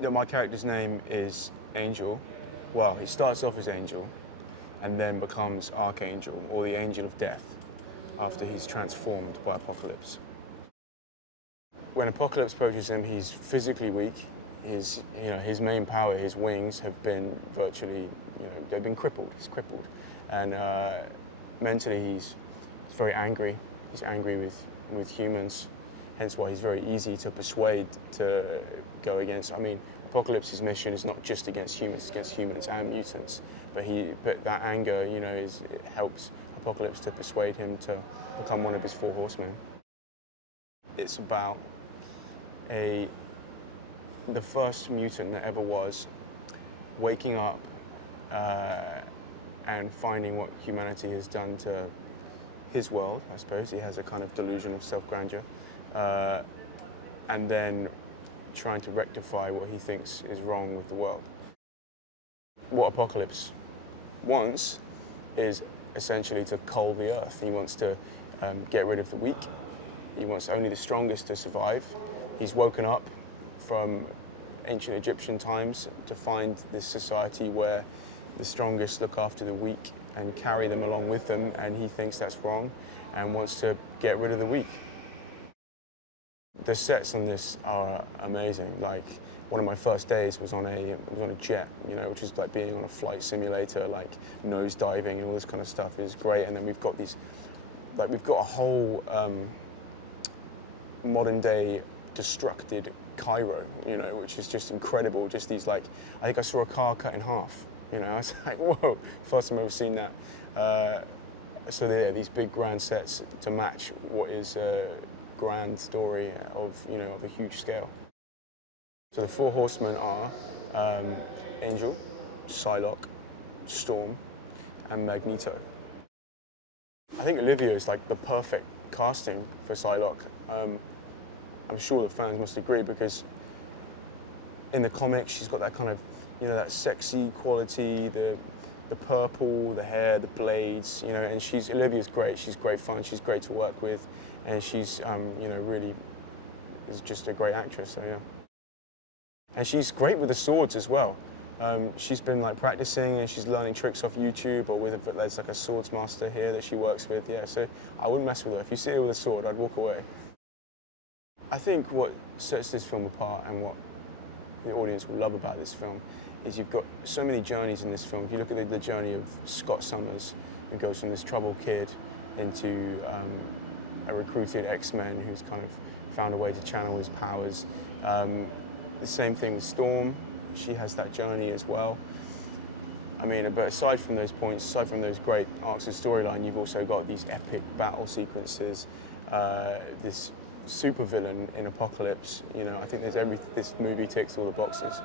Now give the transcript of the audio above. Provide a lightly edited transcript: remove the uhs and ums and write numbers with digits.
Yeah, my character's name is Angel. Well, he starts off as Angel and then becomes Archangel, or the Angel of Death, after he's transformed by Apocalypse. When Apocalypse approaches him, he's physically weak. His main power, his wings, have been virtually, they've been crippled. He's crippled. And mentally, he's very angry. He's angry with humans, hence why he's very easy to persuade to go against. I mean, Apocalypse's mission is not just against humans, it's against humans and mutants. But that anger, it helps Apocalypse to persuade him to become one of his 4 horsemen. It's about the first mutant that ever was waking up and finding what humanity has done to his world, I suppose. He has a kind of delusion of self-grandeur. And then trying to rectify what he thinks is wrong with the world. What Apocalypse wants is essentially to cull the earth. He wants to get rid of the weak. He wants only the strongest to survive. He's woken up from ancient Egyptian times to find this society where the strongest look after the weak and carry them along with them, and he thinks that's wrong and wants to get rid of the weak. The sets on this are amazing. Like, one of my first days was on a jet, which is like being on a flight simulator, like nose diving and all this kind of stuff is great. And then we've got a whole modern day destructed Cairo, which is just incredible. Just these, I think I saw a car cut in half. I was like, whoa, first time I've ever seen that. So yeah, these big grand sets to match what is a grand story of a huge scale. So the 4 horsemen are Angel, Psylocke, Storm, and Magneto. I think Olivia is like the perfect casting for Psylocke. I'm sure the fans must agree, because in the comics she's got that kind of, that sexy quality, the purple, the hair, the blades, and Olivia's great. She's great fun. She's great to work with, and she's, really is just a great actress. So yeah, and she's great with the swords as well. She's been practicing, and she's learning tricks off YouTube, or there's like a swords master here that she works with. Yeah, so I wouldn't mess with her. If you see her with a sword, I'd walk away. I think what sets this film apart and what the audience will love about this film is you've got so many journeys in this film. If you look at the journey of Scott Summers, who goes from this troubled kid into a recruited Xmen who's kind of found a way to channel his powers. The same thing with Storm. She has that journey as well. I mean, but aside from those points, aside from those great arcs of storyline, you've also got these epic battle sequences, this supervillain in Apocalypse. I think this movie ticks all the boxes.